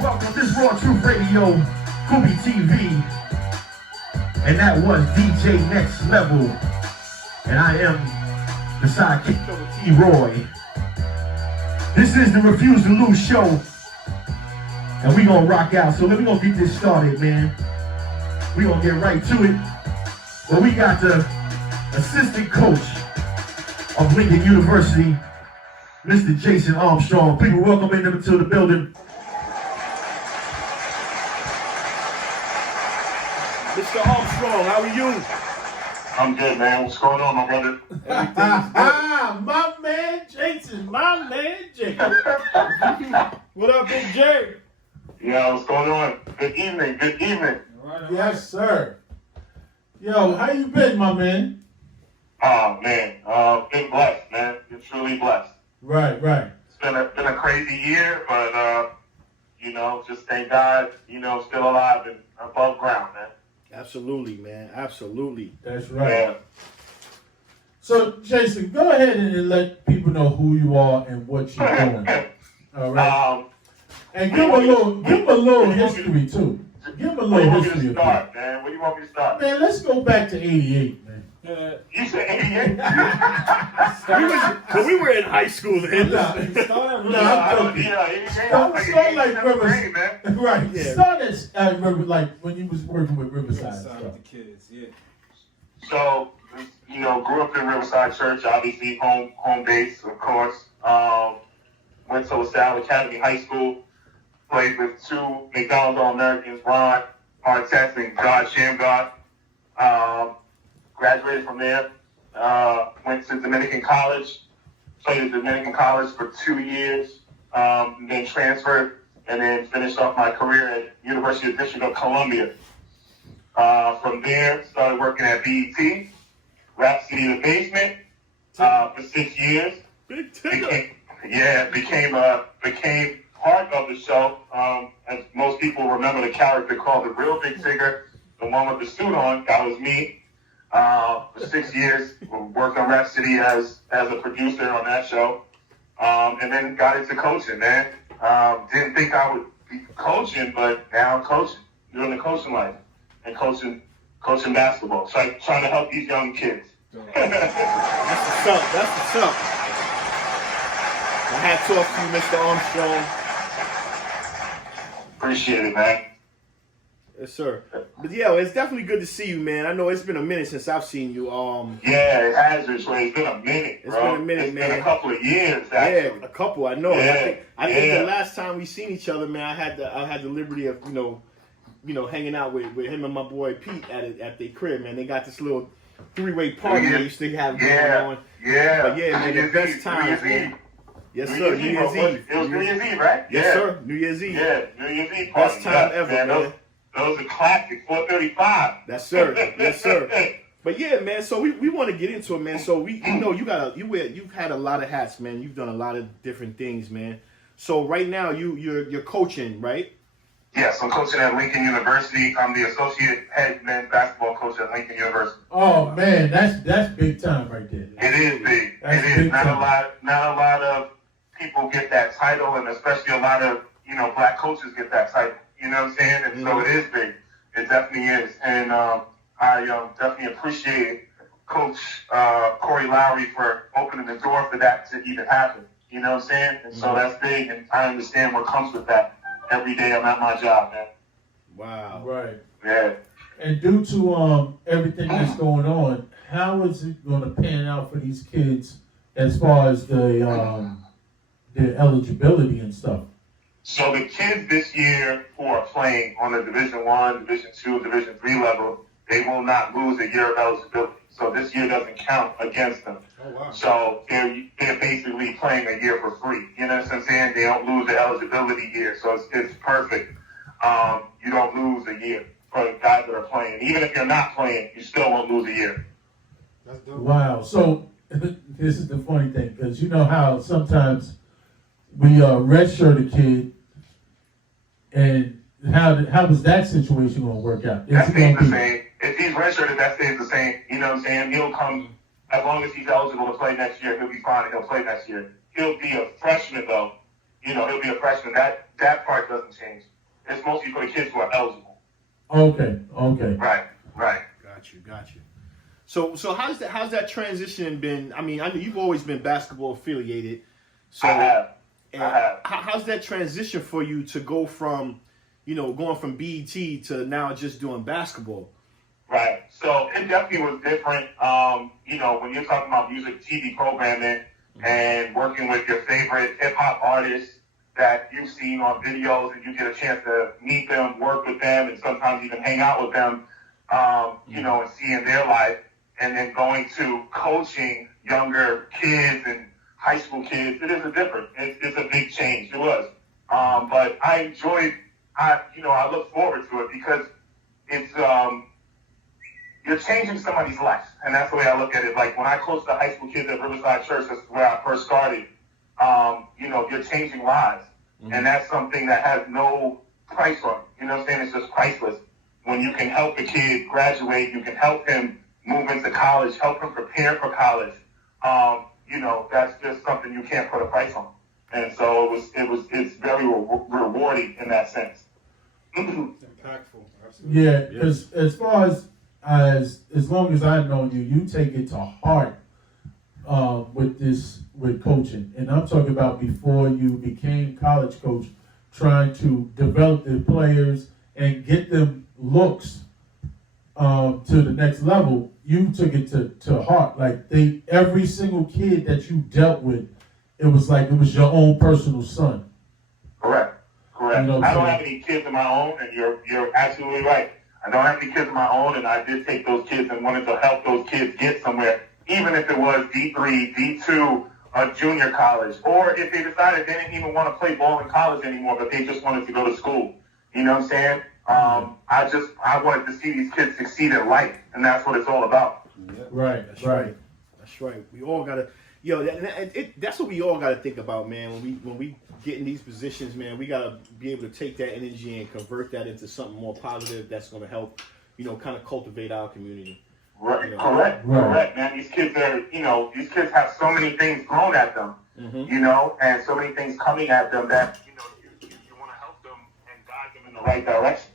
Welcome to this Raw Truth Radio, Kubi TV. And that was DJ Next Level. And I am the sidekick of T-Roy. This is the Refuse to Lose show. And we gonna rock out. So we gonna get this started, man. We gonna get right to it. Well, we got the assistant coach of Lincoln University, Mr. Jason Armstrong. People welcoming him to the building. Mr. Armstrong, how are you? I'm good, man. What's going on, my brother? My man Jason, my man Jason. What up, Big J? Yeah, what's going on? Good evening, good evening. Yes, sir. Yo, how you been, my man? Oh, man. Been blessed, man. Been truly blessed. Right. It's been a crazy year, but, just thank God, still alive and above ground, man. Absolutely, man. Absolutely. That's right. Yeah. So, Jason, go ahead and let people know who you are and what you're doing. All right. And give them a little history too. Give them a little history. Where do you want me to start? Man, let's go back to '88, man. You said 88? we were in high school then. Start like Riverside, man. Right. Yeah. Start at like when you was working with Riverside with the kids, yeah. So, grew up in Riverside Church, obviously home base, of course. Went to LaSalle Academy High School. Played with two McDonald's All-Americans, Ron Artest and God Shamgar. Graduated from there. Went to Dominican College. Played at Dominican College for 2 years. Then transferred and then finished off my career at University of District of Columbia. From there, started working at BET, Rap City The Basement, for 6 years. Big ticket. Became part of the show. As most people remember the character called the Real Big Tigger, the one with the suit on. That was me. For 6 years, worked on Rap City as a producer on that show. And then got into coaching, man. Didn't think I would be coaching, but now I'm coaching, doing the coaching life and coaching basketball. So I'm trying to help these young kids. That's what's up. Hats off to you, Mr. Armstrong. Appreciate it, man. Yes, sir. But yeah, it's definitely good to see you, man. I know it's been a minute since I've seen you. Yeah, it has, Rich. It's been a minute, bro. It's been a minute, it's man. been a couple of years, actually. Yeah, a couple. I know. Yeah, I think the last time we seen each other, man, I had the liberty of hanging out with him and my boy Pete at their crib, man. They got this little three-way party they used to have going on. Yeah. But yeah, man, the best times, man. Yes, sir. New Year's Eve. It was New Year's Eve, right? Yes, sir. New Year's Eve. Yeah, New Year's Eve party. Best time ever, man. Those are classic, 435. Yes, sir. Yes, sir. But yeah, man. So we want to get into it, man. So you've had a lot of hats, man. You've done a lot of different things, man. So right now you're coaching, right? Yes, I'm coaching at Lincoln University. I'm the associate head men's basketball coach at Lincoln University. Oh man, that's big time right there. It is big. That's it is not a lot of people get that title, and especially a lot of black coaches get that title. You know what I'm saying? And so it is big. It definitely is. And I definitely appreciate Coach Corey Lowry for opening the door for that to even happen. You know what I'm saying? And so that's big, and I understand what comes with that. Every day I'm at my job, man. Wow. Right. Yeah. And due to everything that's going on, how is it going to pan out for these kids as far as the eligibility and stuff? So the kids this year who are playing on the Division I, Division II, Division III level, they will not lose a year of eligibility. So this year doesn't count against them. Oh, wow. So they're basically playing a year for free. You know what I'm saying? They don't lose the eligibility year. So it's perfect. You don't lose a year for the guys that are playing. Even if you're not playing, you still won't lose a year. That's dope. Wow. So this is the funny thing, because you know how sometimes we redshirt a kid, and how does that situation going to work out? That stays the same. If he's redshirted, that stays the same. You know what I'm saying? He'll come, as long as he's eligible to play next year, he'll be fine and he'll play next year. He'll be a freshman, though, he'll be a freshman. That part doesn't change. It's mostly for the kids who are eligible. Okay. Right. Got you. So how's that transition been? I mean, I know you've always been basketball affiliated. So I have. How's that transition for you to go from, going from BET to now just doing basketball? Right. So it definitely was different. When you're talking about music TV programming and working with your favorite hip hop artists that you've seen on videos and you get a chance to meet them, work with them, and sometimes even hang out with them, and seeing their life, and then going to coaching younger kids and high school kids, it is it's a big change. It was. But I look forward to it because it's, you're changing somebody's life. And that's the way I look at it. Like when I coached the high school kids at Riverside Church, that's where I first started, you're changing lives. Mm-hmm. And that's something that has no price on it. You know what I'm saying? It's just priceless. When you can help a kid graduate, you can help him move into college, help him prepare for college. That's just something you can't put a price on. And so it's very rewarding in that sense. It's impactful. Absolutely. Yeah, because as far as long as I've known you, you take it to heart with coaching. And I'm talking about before you became college coach, trying to develop the players and get them looks to the next level. You took it to heart. Like every single kid that you dealt with, it was like it was your own personal son. Correct. I don't have any kids of my own, and you're absolutely right. I don't have any kids of my own, and I did take those kids and wanted to help those kids get somewhere, even if it was D3, D2, or junior college, or if they decided they didn't even want to play ball in college anymore, but they just wanted to go to school. You know what I'm saying? I wanted to see these kids succeed in life, and that's what it's all about. Right. That's right. We all gotta, that's what we all gotta think about, man. When we get in these positions, man, we gotta be able to take that energy and convert that into something more positive that's gonna help, kind of cultivate our community. Right. Correct, man. These kids have so many things thrown at them, and so many things coming at them that, you want to help them and guide them in the right direction.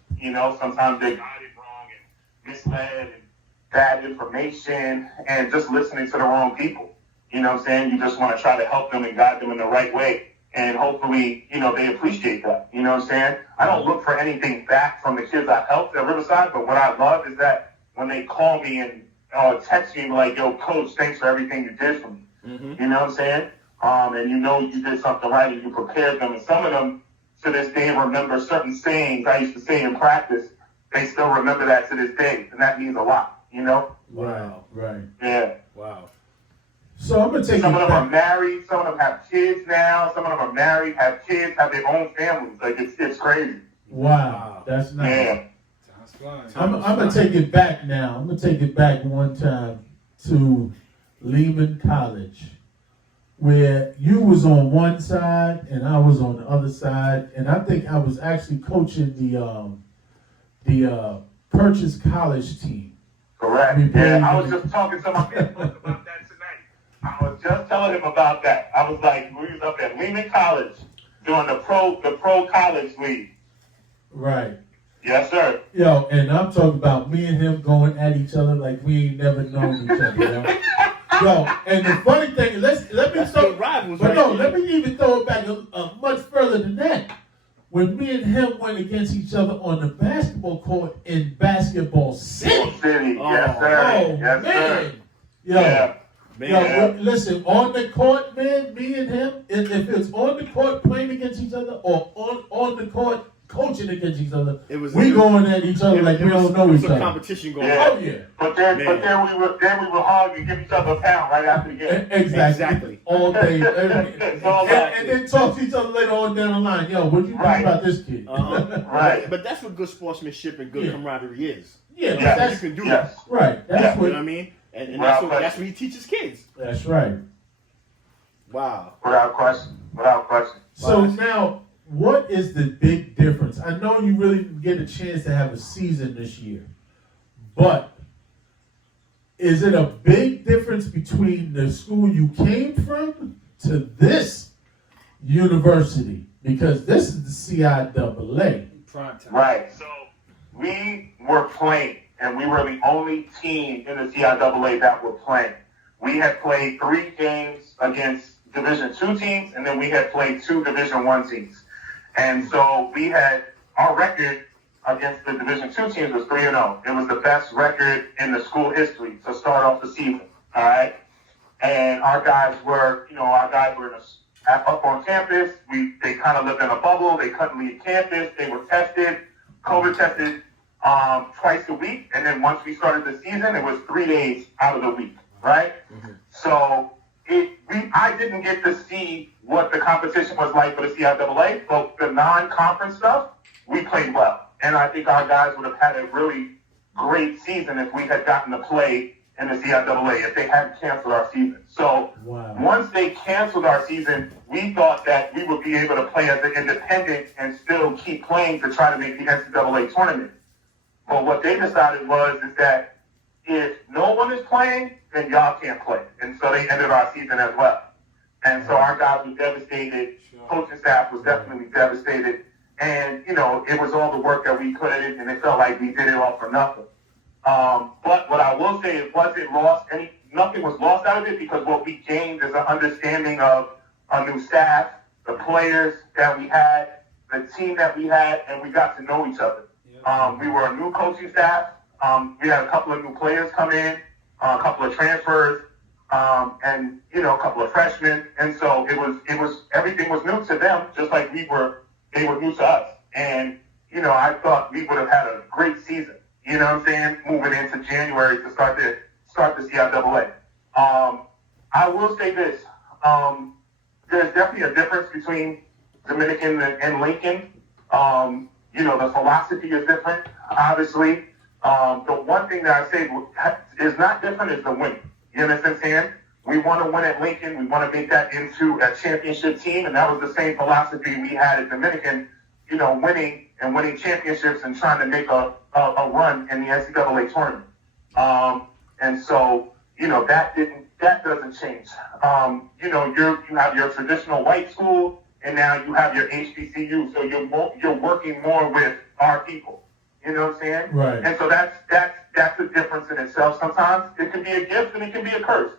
Sometimes they're guided wrong and misled and bad information and just listening to the wrong people. You know what I'm saying? You just want to try to help them and guide them in the right way. And hopefully, they appreciate that. You know what I'm saying? I don't look for anything back from the kids I helped at Riverside, but what I love is that when they call me and text me like, yo, coach, thanks for everything you did for me. Mm-hmm. You know what I'm saying? And you did something right and you prepared them. And some of them, to this day, remember certain sayings I used to say in practice. They still remember that to this day. And that means a lot, Wow. Right. Yeah. Wow. So I'm going to take Some of them are married. Some of them have kids now. Some of them are married, have kids, have their own families. Like, it's crazy. Wow. That's nice. Yeah. I'm going to take it back now. I'm going to take it back one time to Lehman College, where you was on one side and I was on the other side. And I think I was actually coaching the Purchase College team. Correct. Yeah, I was just talking to my man about that tonight. I was just telling him about that. I was like, we was up at Lehman College doing the pro college league. Right. Yes, sir. Yo, and I'm talking about me and him going at each other like we ain't never known each other. Yo, and the funny thing, let me even throw it back much further than that. When me and him went against each other on the basketball court in Basketball City. Yes, sir. Yes, man. Sir. Yo, yeah. Yo, listen, on the court, man, me and him, if it's on the court playing against each other or on the court coaching against each other, we going at each other like we don't know each other. Competition going on. Oh yeah. But then we would hug and give each other a pound right after the game. Exactly. All day. And then talk to each other later on down the line. Yo, what do you think about this kid? Right. But that's what good sportsmanship and good camaraderie is. Yeah, that's what you can do. Yes. Right. That's what you know what I mean? And that's what he teaches kids. That's right. Wow. Without question. So now, what is the big difference? I know you really didn't get a chance to have a season this year, but is it a big difference between the school you came from to this? university? Because this is the CIAA. Prime time. Right. So we were playing, and we were the only team in the CIAA that were playing. We had played 3 games against Division II teams, and then we had played 2 Division I teams. And so we had our record against the Division II teams was 3-0. It was the best record in the school history to start off the season. All right. And our guys were, up on campus. They kind of lived in a bubble. They couldn't leave campus. They were tested, COVID tested twice a week. And then once we started the season, it was 3 days out of the week, right? Mm-hmm. So I didn't get to see what the competition was like for the CIAA, but the non-conference stuff, we played well. And I think our guys would have had a really great season if we had gotten to play in the CIAA, if they hadn't canceled our season. So Once they canceled our season, we thought that we would be able to play as an independent and still keep playing to try to make the NCAA tournament. But what they decided is that if no one is playing, then y'all can't play. And so they ended our season as well. And so our guys were devastated. Coaching staff was definitely devastated. And, it was all the work that we put in, and it felt like we did it all for nothing. But what I will say is nothing was lost out of it, because what we gained is an understanding of a new staff, the players that we had, the team that we had, and we got to know each other. We were a new coaching staff. We had a couple of new players come in, a couple of transfers, and a couple of freshmen. And so everything was new to them, just like they were new to us. And I thought we would have had a great season. You know what I'm saying? Moving into January to start the CIAA. I will say this. There's definitely a difference between Dominican and Lincoln. The philosophy is different, obviously. The one thing that I say is not different is the winning. You understand what I'm saying? We want to win at Lincoln. We want to make that into a championship team. And that was the same philosophy we had at Dominican, winning championships and trying to make a run in the NCAA tournament. And so, that doesn't change. You have your traditional white school, and now you have your HBCU. So you're working more with our people. You know what I'm saying? Right. And so that's a difference in itself. Sometimes it can be a gift and it can be a curse.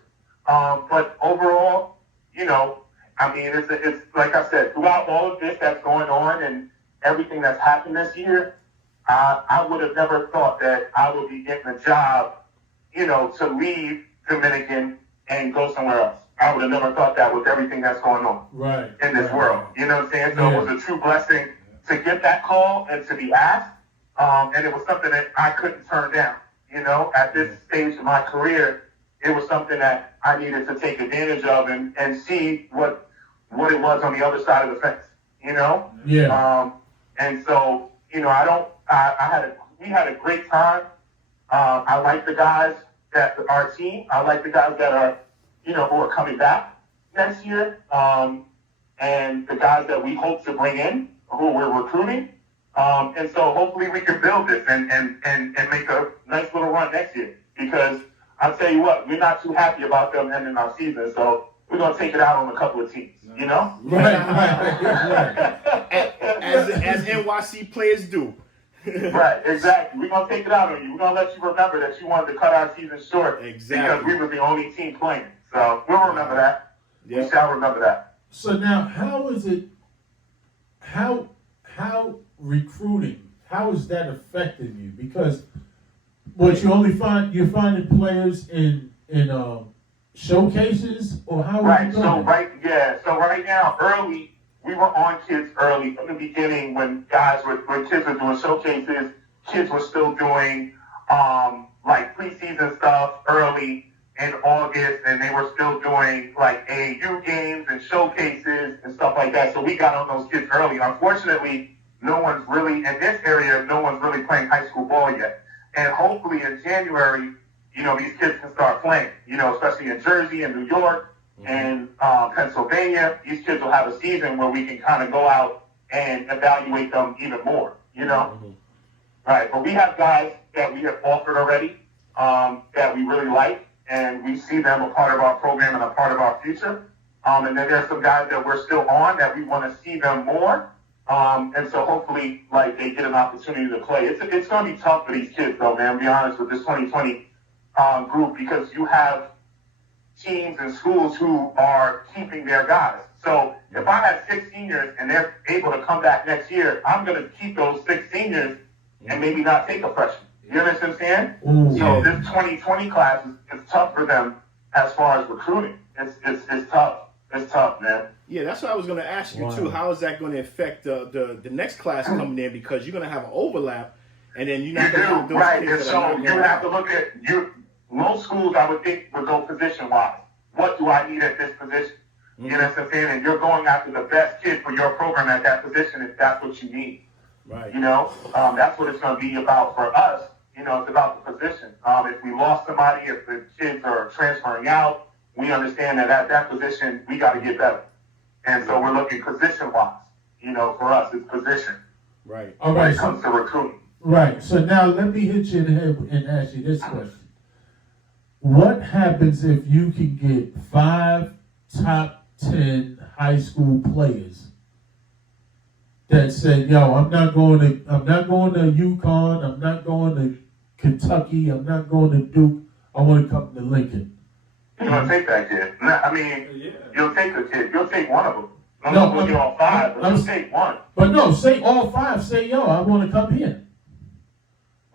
But overall, it's like I said, throughout all of this that's going on and everything that's happened this year, I would have never thought that I would be getting a job, to leave Dominican and go somewhere else. I would have never thought that with everything that's going on in this world. You know what I'm saying? So It was a true blessing to get that call and to be asked. And it was something that I couldn't turn down. At this stage of my career, it was something that I needed to take advantage of and see what it was on the other side of the fence. Yeah. And so, we had a great time. I like the guys our team. I like the guys that are, who are coming back next year. And the guys that we hope to bring in, who we're recruiting. And so hopefully we can build this and make a nice little run next year. Because I'll tell you what, we're not too happy about them ending our season. So we're going to take it out on a couple of teams, Right. As NYC players do. Right, exactly. We're going to take it out on you. We're going to let you remember that you wanted to cut our season short. Exactly. Because we were the only team playing. So we'll remember that. Yep. We shall remember that. So now, how is it, how recruiting, how is that affecting you? Because you're finding players in showcases, or how are you doing? So right now, early, we were on kids early from the beginning when kids were doing showcases. Kids were still doing preseason stuff early in August, and they were still doing AAU games and showcases and stuff like that. So we got on those kids early. Unfortunately, no one's really playing high school ball yet. And hopefully in January, these kids can start playing, especially in Jersey and New York and Pennsylvania. These kids will have a season where we can kind of go out and evaluate them even more, Right. But we have guys that we have offered already that we really like, and we see them a part of our program and a part of our future. And then there's some guys that we're still on that we want to see them more. And so hopefully, like, they get an opportunity to play. It's going to be tough for these kids, though, man. To be honest with this 2020 group, because you have teams and schools who are keeping their guys. So if I have 6 seniors and they're able to come back next year, I'm going to keep those 6 seniors and maybe not take a freshman. You understand what I'm saying? Ooh, So yeah. this 2020 class is tough for them as far as recruiting. It's tough. It's tough, man. Yeah, that's what I was going to ask you, Wow. too. How is that going to affect the next class coming in? Because you're going to have an overlap, and then you're not You going to have do, those right. kids And that are so not you going have to out. look at most schools, I would think, would go position-wise. What do I need at this position? You know what I'm saying? And you're going after the best kid for your program at that position if that's what you need. Right. You know, that's what it's going to be about for us. You know, it's about the position. If we lost somebody, if the kids are transferring out, we understand that at that position, we got to get better. And so we're looking position-wise. You know, for us, it's position Right. All when right, it comes to recruiting. right. So now let me hit you in the head and ask you this question. What happens if you can get 5 top 10 high school players that said, yo, I'm not going to UConn, I'm not going to Kentucky, I'm not going to Duke, I want to come to Lincoln. You're going to take that kid. I mean, Yeah. you'll take a kid. You'll take one of them. I'm No, not going to get all 5, but you'll take one. But no, say all 5, say, yo, I want to come here.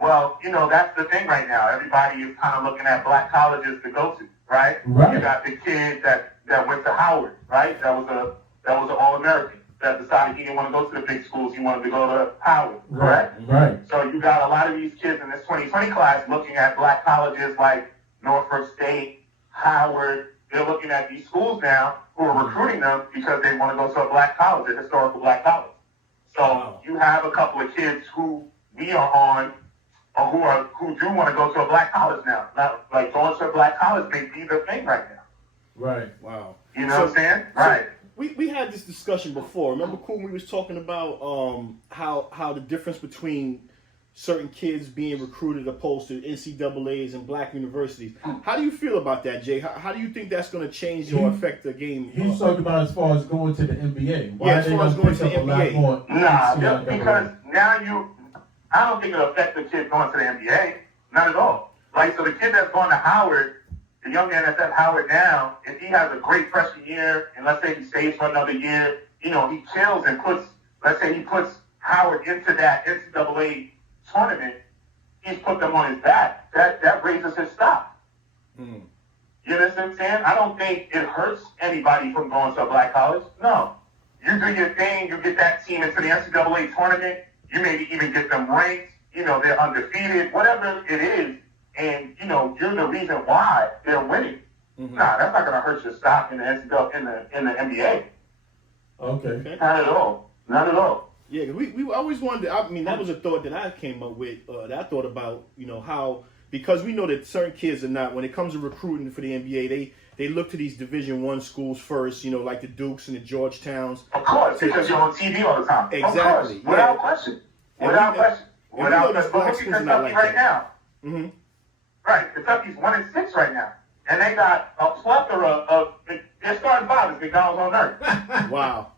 Well, you know, that's the thing right now. Everybody is kind of looking at black colleges to go to, right? Right. You got the kid that went to Howard, right? That was an All-American that decided he didn't want to go to the big schools. He wanted to go to Howard, correct? Right. So you got a lot of these kids in this 2020 class looking at black colleges like Norfolk State, Howard. They're looking at these schools now who are recruiting them because they want to go to a black college, a historical black college. So Wow. you have a couple of kids who we are on, or who do want to go to a black college now. Not, like, going to a black college may be the thing right now. Right. Wow. You know what I'm saying? Right. We had this discussion before. Remember, Cool, we was talking about how the difference between certain kids being recruited opposed to NCAAs and black universities. How do you feel about that, Jay? How do you think that's going to change or affect the game? He's talking about as far as going to the NBA. Why Yeah, as they far as don't going pick to up the a lot NBA. more Nah, NCAA? because now I don't think it'll affect the kid going to the NBA. Not at all. Like, so the kid that's going to Howard, the young man that's at Howard now, if he has a great freshman year, and let's say he stays for another year, you know, he kills and let's say he puts Howard into that NCAA tournament, he's put them on his back. That raises his stock. Mm. You understand what I'm saying? I don't think it hurts anybody from going to a black college. No. You do your thing, you get that team into the NCAA tournament, you maybe even get them ranked, you know, they're undefeated, whatever it is, and, you know, you're the reason why they're winning. Mm-hmm. Nah, that's not going to hurt your stock in the NCAA, in the NBA. Okay. Not at all. Not at all. Yeah, we always wanted. I mean, that was a thought that I came up with. That I thought about, you know, how, because we know that certain kids are not, when it comes to recruiting for the NBA, they look to these Division I schools first, you know, like the Dukes and the Georgetowns. Of course, because you're on TV all the time. Exactly, Of course, yeah. without question. And Without we- question. and we Without know these question. But black look at schools are Kentucky not like right that. now. Mm-hmm. Right, Kentucky's 1-6 right now. And they got a plethora of, their starting 5 is McDonald's on earth. Wow.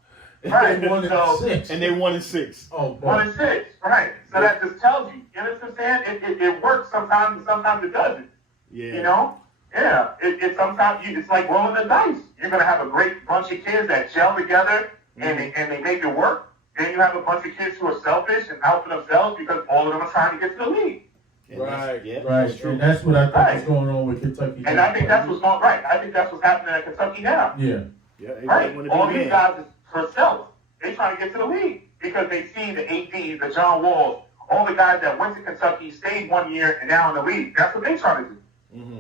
Right, They won in so- 6. And they 1-6. Oh, boy. 1-6, right. So that just tells you. You know what I'm saying? It works sometimes, and sometimes it doesn't. Yeah. You know? Yeah. It sometimes it's like rolling the dice. You're gonna have a great bunch of kids that gel together and they make it work. Then you have a bunch of kids who are selfish and out for themselves because all of them are trying to get to the league. And that's- Right, yeah, right. that's true. And that's what I think Right. is going on with Kentucky. And I think that's what's going right. I think that's what's happening at Kentucky now. Yeah. Yeah, they Right. wanna be All these men. guys is for self. They trying to get to the league because they see the ADs, the John Walls, all the guys that went to Kentucky, stayed 1 year, and now in the league. That's what they trying to do. Mm-hmm.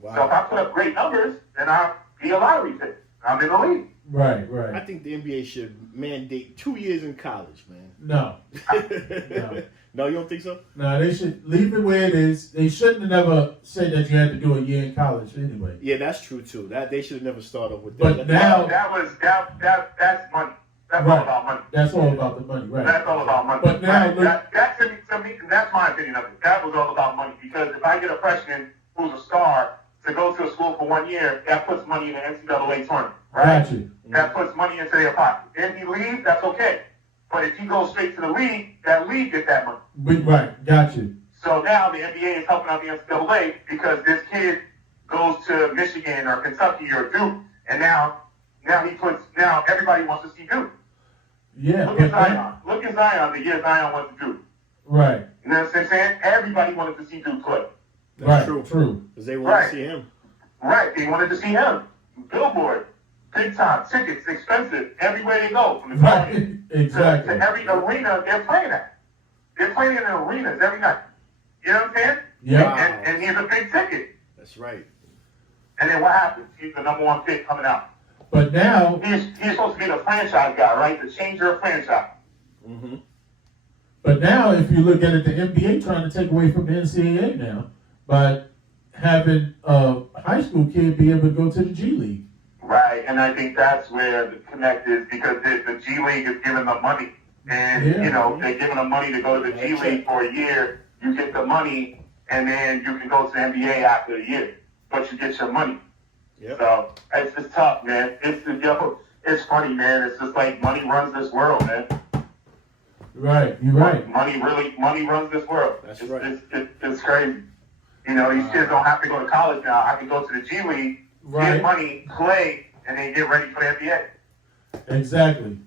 Wow. So if I put up great numbers, then I'll be a lottery pick. I'm in the league. Right, I right. think the NBA should mandate 2 years in college, man. No. No, you don't think so? No, they should leave it where it is. They shouldn't have never said that you had to do a year in college anyway. Yeah, that's true too. That they should have never started off with that. But now- That's money. That's Right. all about money. That's all about the money, right? That's all about money. But now, Right. look- That to me, that's my opinion of it. That was all about money because if I get a freshman who's a star to go to a school for for 1 year, that puts money in the NCAA tournament, right? Gotcha. That puts money into their pocket. If he leaves, that's okay. But if he goes straight to the league, that league gets that money. Right, gotcha. So now the NBA is helping out the NCAA because this kid goes to Michigan or Kentucky or Duke, and now everybody wants to see Duke. Yeah. Look at Zion. Look at Zion. The year Zion went to Duke. Right. You know what I'm saying? Everybody wanted to see Duke play. Right. True. True. Because they want to see him. Right. They wanted to see him. Billboard, big time, tickets, expensive, everywhere they go. From the Right. Garden Exactly. to every arena they're playing at. They're playing in the arenas every night. You know what I'm saying? Yeah. And he's a big ticket. That's right. And then what happens? He's the number one pick coming out. But now, He's supposed to be the franchise guy, right? The changer of franchise. Mm-hmm. But now, if you look at it, the NBA trying to take away from the NCAA now by having a high school kid be able to go to the G League. Right, and I think that's where the connect is because the G League is giving them money. And, they're giving them money to go to the G League for a year. You get the money, and then you can go to the NBA after a year. But you get your money. Yep. So, it's just tough, man. It's funny, man. It's just like money runs this world, man. Right, you're right. Money runs this world. That's right. It's crazy. These kids don't have to go to college now. I can go to the G League, Right. get money, play, and then get ready for the NBA. Exactly.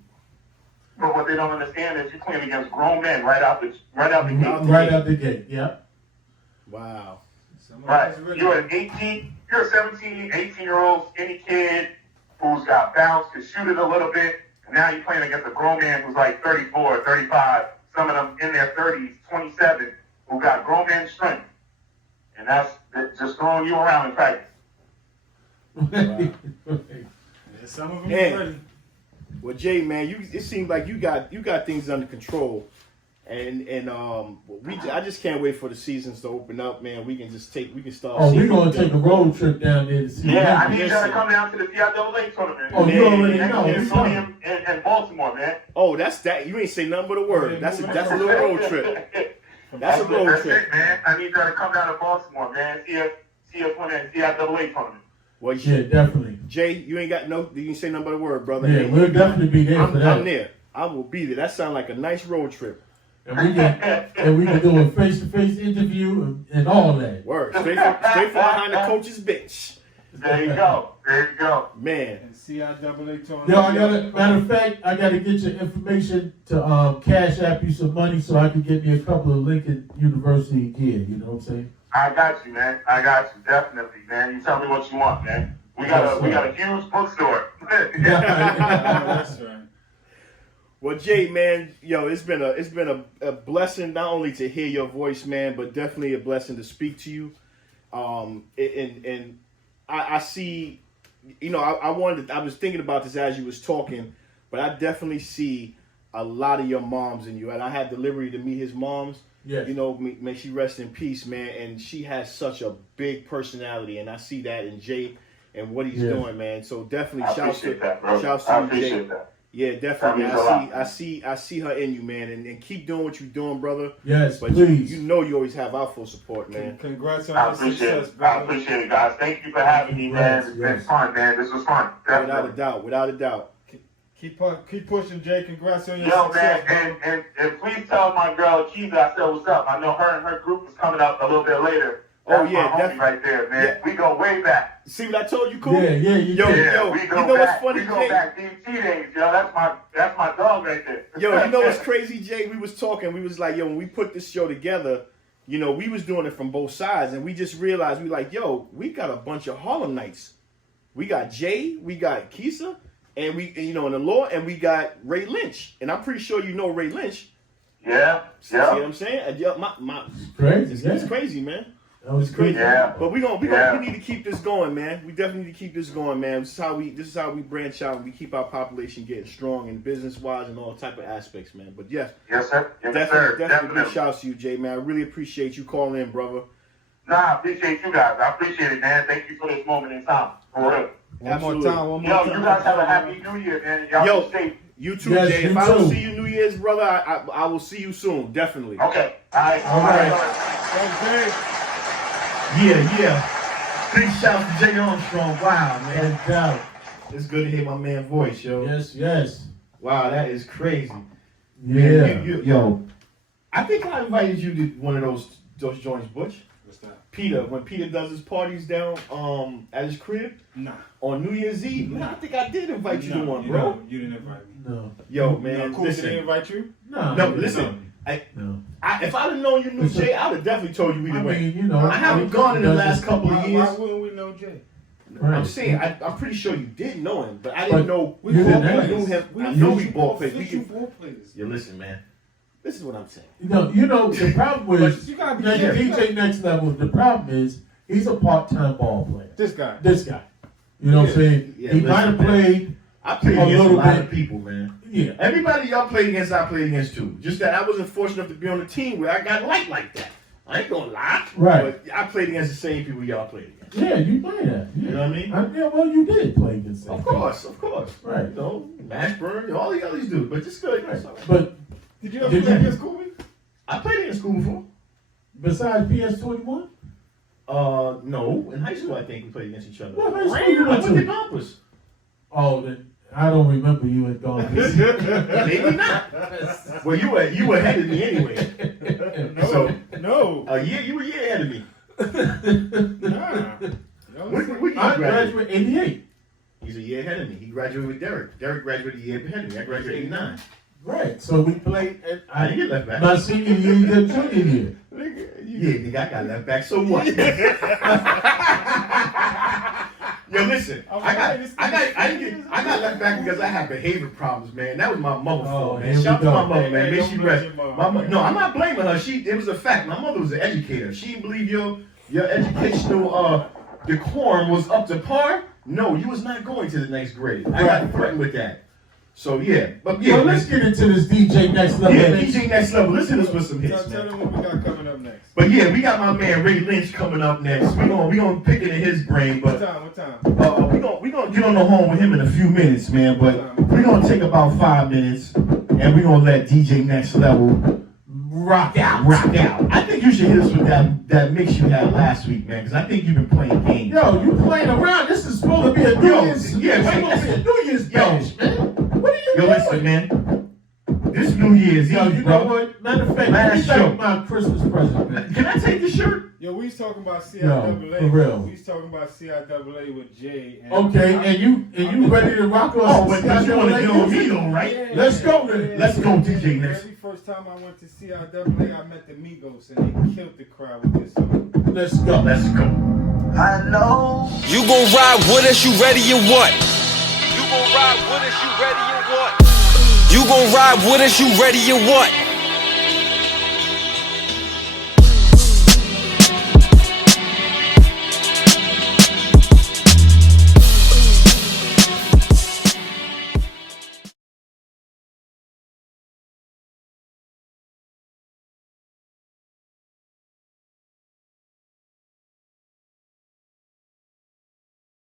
But what they don't understand is you're playing against grown men right out the gate. Right out the gate, yeah. Wow. Right. You're an 18, you're a 17, 18-year-old skinny kid who's got bounce, can shoot it a little bit, and now you're playing against a grown man who's like 34, 35, some of them in their 30s, 27, who got grown man strength. And that's just throwing you around in practice. Wow. Yeah, some of them Man. are ready. Well, Jay, man, it seems like you got things under control, and I just can't wait for the seasons to open up, man. We can start. Oh, we're seeing going what to take a road trip down there to see Yeah, I him. need y'all to come down to the CIAA tournament. Oh, you already Next know. year, It's it's only fun. in Baltimore, man. Oh, that's that. You ain't say nothing but a word. That's a little road trip. That's a road That's trip. it, man. I need y'all to come down to Baltimore, man. See us win that CIAA tournament. Well, Yeah, definitely. Jay, you ain't say nothing but a word, brother. Yeah, we'll definitely be there for that. I'm there. I will be there. That sounds like a nice road trip. And we can do a face-to-face interview and all that. Word. Straight from behind the coach's bench. There you go. Man. And CIAA tournament. Matter of fact, I gotta get your information to cash app you some money so I can get me a couple of Lincoln University gear. You know what I'm saying? I got you, man. I got you, definitely, man. You tell me what you want, man. We got a huge bookstore. That's right. Well, Jay, man, it's been a blessing not only to hear your voice, man, but definitely a blessing to speak to you. And I see, I was thinking about this as you was talking, but I definitely see a lot of your moms in you. And I had the liberty to meet his moms. Yes. May she rest in peace, man. And she has such a big personality, and I see that in Jay and what he's doing, man. So definitely shouts to you, Jay. That. Yeah, definitely. That means a lot. I see her in you, man, and keep doing what you're doing, brother. Yes, But please. you always have our full support, man. Congrats on I your appreciate success, it. I brother. appreciate it, guys. Thank you for having me, man. It's been fun, man. This was fun. Definitely. Without a doubt. Keep pushing, Jay. Congrats on your Yo, success, man, brother. and please tell my girl Akiva I said what's up. I know her and her group is coming up a little bit later. Oh, That's yeah, my homie definitely. right there, man. Yeah. We go way back. See what I told you, cool? Yeah, you Yo, did. Yeah, yo, we you go know what's back. funny, We go Jay? back DT days, yo. That's my dog right there. Yo, you know what's crazy, Jay? We was talking. We was like, yo, when we put this show together, we was doing it from both sides, and we just realized we got a bunch of Harlem Nights. We got Jay, we got Keisha, and in the law, and we got Ray Lynch, and I'm pretty sure you know Ray Lynch. Yeah, See what I'm saying? Yeah, Crazy. it's crazy, man. That was crazy. Yeah. But we need to keep this going, man. We definitely need to keep this going, man. This is how we branch out and we keep our population getting strong and business wise and all type of aspects, man. But yes, Yes, sir. Yes, definitely Definitely. big shouts to you, Jay, man. I really appreciate you calling in, brother. Nah, I appreciate you guys. I appreciate it, man. Thank you for this moment in time. For real. One more Absolutely. time. Yo, you guys have a happy New Year, man. Y'all be safe. You too, Yes, Jay. you If I don't too. see you New Year's, brother, I will see you soon, definitely. Okay. All right. All right. Thanks, Jay. Yeah. Big shout to Jason Armstrong. Wow, man. No doubt. It's good to hear my man's voice, yo. Yes, yes. Wow, that is crazy. Yeah. Man, yo, I think I invited you to one of those joints, Butch. What's that? Peter, when Peter does his parties down at his crib Nah. on New Year's Eve, man, I think I did invite you to one, bro. No, you didn't invite me. No. Yo, man, Cool didn't listen. invite you? No. No, listen. No. If I'd have known you knew Jay, I'd have definitely told you either I way. mean, you know. I haven't gone in the last couple of Why years. wouldn't we know Jay? Right. I'm saying, I'm pretty sure you did know him, but I didn't know. you didn't I have knew him. We I know we official- ball players. official ball players. Yeah, listen, man. This is what I'm saying. You know, the problem is, You gotta be the careful. DJ Next Level, the problem is, he's a part-time ball player. This guy. This guy. You know what I'm saying? Yeah, he listen, might have man. played, I played A against a little lot bit. of people, man. yeah. Everybody y'all played against, I played against too. Just that I wasn't fortunate enough to be on a team where I got liked like that. I ain't gonna lie. Right. But I played against the same people y'all played against. Yeah, you played that. Yeah. You know what I mean? Yeah, well, you did play against that. Of course. Right. You know, Mashburn, all the others do. But just good. Right. But Did you ever Did play you- against Kobe? I played against school before. besides PS21, No. In high school, I think we played against each other. What high school Ram, you I went went to to? Compass. oh, then I don't remember you had gone this. Maybe not. Well, you were ahead of me anyway. No. So- No. You were a year ahead of me. Nah. When you I graduated? graduated in '88. He's a year ahead of me. He graduated with Derek. Derek graduated a year ahead of me. I graduated in '89. Right. So we played. And I didn't get left back. my senior year, your junior year. Yeah, nigga, I got left back. So what? Yo, listen. I got left back because I had behavior problems, man. That was my mother's fault, here man. we Shout out to go. my mother, Hey, man. May don't she blame rest. your mom. No, I'm not blaming her. It was a fact. My mother was an educator. She didn't believe your educational decorum was up to par. No, you was not going to the next grade. I got threatened with that. So yeah, but yeah. Well, let's get into this DJ Next Level. Yeah, mix. DJ Next Level. Listen to us with some hits, Tell man. them what we got coming up next. But yeah, we got my man Ray Lynch coming up next. We gonna pick it in his brain, What but time? What time? we gonna get on the horn with him in a few minutes, man. But we gonna take about 5 minutes, and we gonna let DJ Next Level rock out. I think you should hit us with that mix you had last week, man, because I think you've been playing games. Yo, you playing around? This is supposed to be a New Yo, Year's. yeah, it's wait, supposed to be a New Year's Yo. bash, man. What are you Yo, doing? listen, man. This New Year's Yo, Eve, you know bro. what? Matter of fact, Last let me show. take my Christmas present, man. Can I take the shirt? Yo, we was talking about CIAA. Yo, for real. We was talking about CIAA with Jay. And Okay, and you ready to rock on? Oh, but you want to get on me, though, Yeah, right? Let's go then. Let's go, DJ Next. Every first time I went to CIAA, I met the Migos, and they killed the crowd with this song. Let's go. Let's go. I know. You gon' ride with us, you ready or what? You gon' ride with us, you ready or what? You gon' ride with us, you ready or what?